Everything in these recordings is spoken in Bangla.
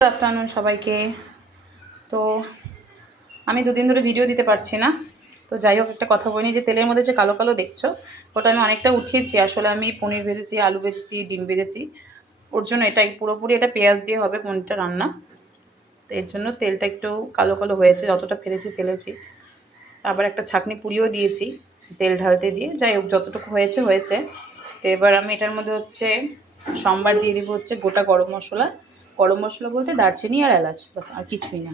গুড আফটারনুন সবাইকে। তো আমি দুদিন ধরে ভিডিও দিতে পারছি না, তো যাই হোক একটা কথা বলিনি, যে তেলের মধ্যে যে কালো কালো দেখছো ওটা আমি অনেকটা উঠিয়েছি। আসলে আমি পনির ভেজেছি, আলু ভেজেছি, ডিম ভেজেছি, ওর জন্য এটাই পুরোপুরি এটা পেঁয়াজ দিয়ে হবে পনিরটা রান্না। তো এর জন্য তেলটা একটু কালো কালো হয়েছে, যতটা ফেলেছি। আবার একটা ছাঁকনি পুড়িয়েও দিয়েছি তেল ঢালতে দিয়ে। যাই হোক যতটুকু হয়েছে হয়েছে। তো এবার আমি এটার মধ্যে হচ্ছে সম্বার দিয়ে দিব হচ্ছে গোটা গরম মশলা। গরম মশলা বলতে দারচিনি আর এলাচ, বাস, আর কিছুই না।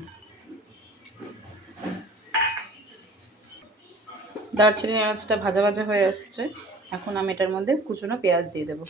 দারচিনি এলাচটা ভাজা ভাজা হয়ে আসছে। এখন আমি এটার মধ্যে কুচনো পেঁয়াজ দিয়ে দেবো।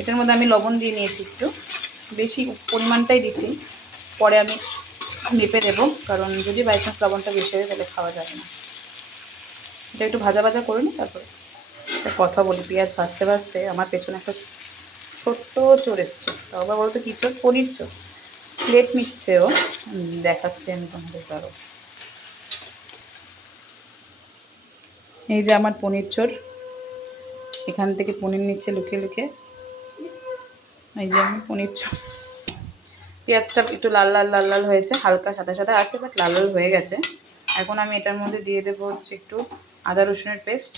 এটার মধ্যে আমি লবণ দিয়ে নিয়েছি, একটু বেশি পরিমাণটাই দিচ্ছি, পরে আমি মেপে দেবো, কারণ যদি বাই চান্স লবণটা বেশি হয় তাহলে খাওয়া যাবে না। এটা একটু ভাজা ভাজা করে নিই। তারপরে একটা কথা বলি, পেঁয়াজ ভাজতে ভাজতে আমার পেছনে একটা ছোট্ট চোর এসছে। তো আবার বলতো কী চোর? পনির চোর। প্লেট নিচ্ছে ও, দেখাচ্ছে আমি তোমাদের আরও। এই যে আমার পনির চোর এখান থেকে পনির নিচ্ছে লুকিয়ে লুকিয়ে। এই যে আমি পনির চোর। পেঁয়াজটা একটু লাল লাল লাল লাল হয়েছে, হালকা সাদা সাদা আছে, বাট লাল লাল হয়ে গেছে। এখন আমি এটার মধ্যে দিয়ে দেবো হচ্ছে একটু আদা রসুনের পেস্ট।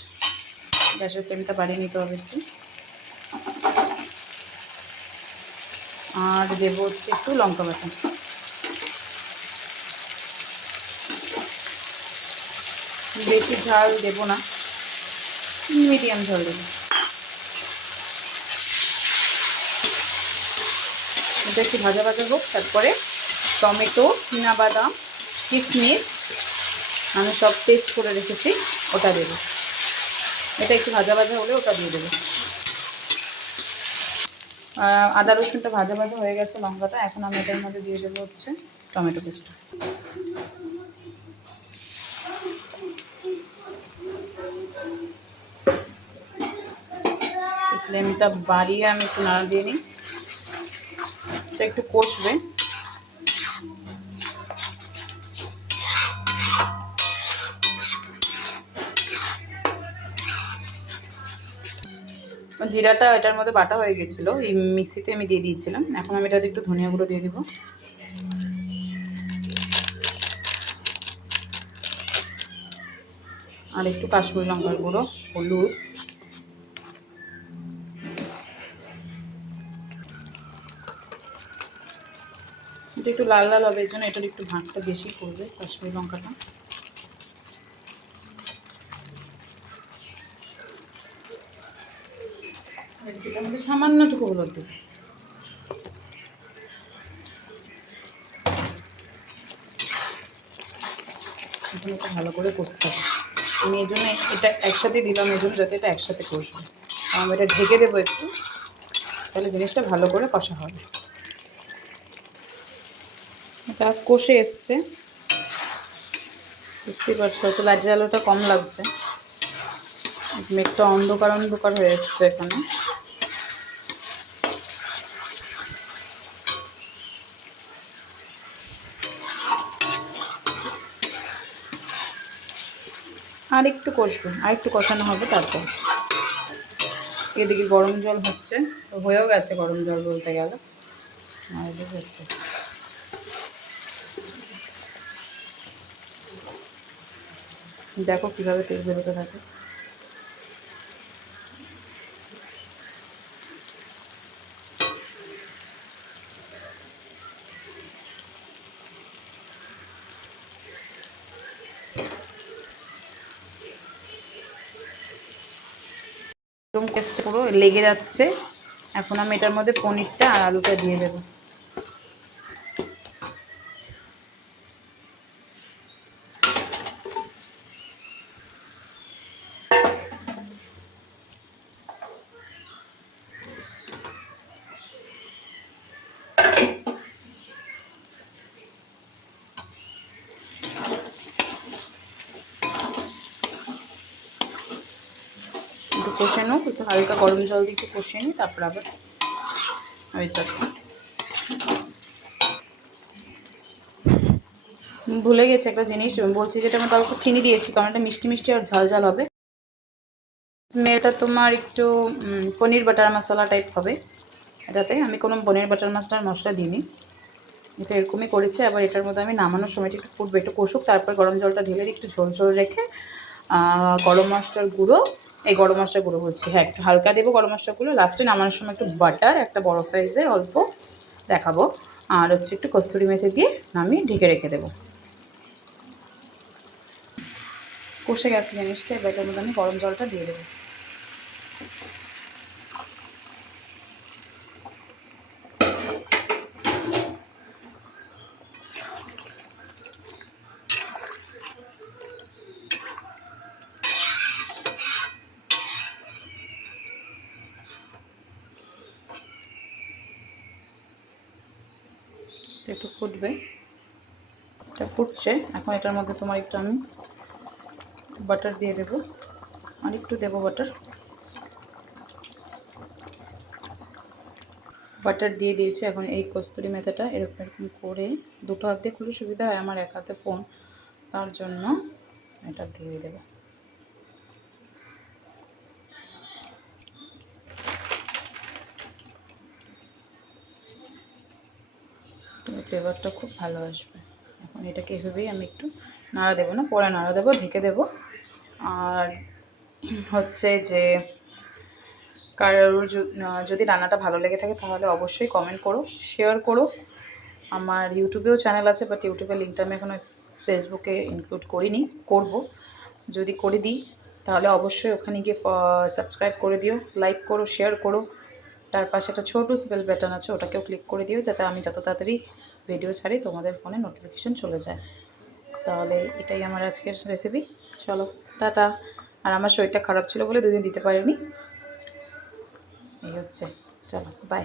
গ্যাসের ফ্লেমটা বাড়িয়ে নিতে হবে একটু। আর দেবো হচ্ছে একটু লঙ্কা বাটা। বেশি ঝাল দেবো না, মিডিয়াম ঝাল দেবো। এটা একটু ভাজা ভাজা হোক, তারপরে টমেটো, বাদাম, কিশমিশ আমি সব পেস্ট করে রেখেছি, ওটা দেবো। এটা একটু ভাজা ভাজা হলে ওটা দিয়ে দেবো। আদা রসুনটা ভাজা ভাজা হয়ে গেছে, লঙ্কাটা। এখন আমি এটার মধ্যে দিয়ে দেবো হচ্ছে টমেটো পেস্টটা। ফ্লেমটা বাড়িয়ে আমি একটু নাড়া দিয়ে নিই, এটা একটু কষবে। জিরাটা এটার মধ্যে বাটা হয়ে গেছিলো, এই মিক্সিতে আমি দিয়ে দিয়েছিলাম। এখন আমি এটাতে একটু ধনিয়া গুঁড়ো দিয়ে দিব, আর একটু কাশ্মীরি লঙ্কার গুঁড়ো, হলুদ, এটা একটু লাল লাল হবে, এর জন্য এটার একটু ভাগটা বেশি করবে কাশ্মীরি লঙ্কাটা। এটার মধ্যে সামান্যটুকু হলুদ দেবো। এখন এটা ভালো করে কষতে হবে। আমি এই জন্য এটা একসাথে দিলাম, এই জন্য যাতে এটা একসাথে কষবে। আমি এটা ঢেকে দেবো একটু, তাহলে জিনিসটা ভালো করে কষা হবে। এটা কষে এসছে, দেখতেই পাচ্ছ, তো লাইটের আলোটা কম লাগছে, মেঘটা অন্ধকার অন্ধকার হয়ে এসছে এখানে। আর একটু কষবে, আর একটু কষানো হবে। তারপর এদিকে গরম জল হচ্ছে, তো হয়েও গেছে গরম জল বলতে গেলে। আর এদিকে হচ্ছে, দেখো কীভাবে তেল বেরোতে থাকে। একদম টেস্ট পুরো লেগে যাচ্ছে। এখন আমি এটার মধ্যে পনিরটা আর আলুটা দিয়ে দেবো। কষে নোক, একটু হালকা গরম জল দিয়ে একটু কষিয়ে নিই, তারপর আবার আমি চাটনি। ভুলে গেছি একটা জিনিস বলছি, যেটা আমি কালকে চিনি দিয়েছি, কারণ এটা মিষ্টি মিষ্টি আর ঝাল ঝাল হবে। এটা তোমার একটু পনির বাটার মশলা টাইপ হবে। এটাতে আমি কোনো পনির বাটার মশলা দিইনি, এটা এরকমই করেছি। আবার এটার মধ্যে আমি নামানোর সময় একটু ফুটবে, একটু কষুক, তারপর গরম জলটা ঢেলে দিই, একটু ঝোল ঝোল রেখে গরম মশলার গুঁড়ো, এই গরম মশলার গুঁড়ো বলছি, হ্যাঁ একটু হালকা দেবো গরম মশলার গুঁড়ো। লাস্টে নামানোর সময় একটু বাটার, একটা বড় সাইজের অল্প দেখাবো, আর হচ্ছে একটু কস্তুরি মেথি দিয়ে নামিয়ে ঢেকে রেখে দেবো। কষে গেছে জিনিসটা, এবার এটার মধ্যে আমি গরম জলটা দিয়ে দেবো। একটু ফুটবে, এটা ফুটছে এখন। এটার মধ্যে তোমার একটু আমি বাটার দিয়ে দেবো, আর একটু দেবো বাটার দিয়ে দিয়েছি। এখন এই কস্তুরি মেথাটা এরকম এরকম করে দুটো হাত দিয়ে খুলে সুবিধা হয়, আমার এক হাতে ফোন, তার জন্য এটা দিয়ে দেবো। ফ্লেভারটা খুব ভালো আসবে। এখন এটাকে এভাবেই আমি একটু নাড়া দেবো না, পরে নাড়া দেবো, ঢেকে দেবো। আর হচ্ছে যে কারোর যদি রান্নাটা ভালো লেগে থাকে তাহলে অবশ্যই কমেন্ট করো, শেয়ার করো। আমার ইউটিউবেও চ্যানেল আছে, বাট ইউটিউবের লিঙ্কটা আমি এখনও ফেসবুকে ইনক্লুড করিনি, করব। যদি করে দিই তাহলে অবশ্যই ওখানে গিয়ে সাবস্ক্রাইব করে দিও, লাইক করো, শেয়ার করো। তার পাশে একটা ছোটো বেল বাটন আছে, ওটাকেও ক্লিক করে দিও, যাতে আমি যত তাড়াতাড়ি ভিডিও ছাড়ি তোমাদের ফোনে নোটিফিকেশান চলে যায়। তাহলে এটাই আমার আজকের রেসিপি। চলো টাটা। আর আমার শরীরটা খারাপ ছিল বলে দুদিন দিতে পারিনি, এই হচ্ছে। চলো বাই।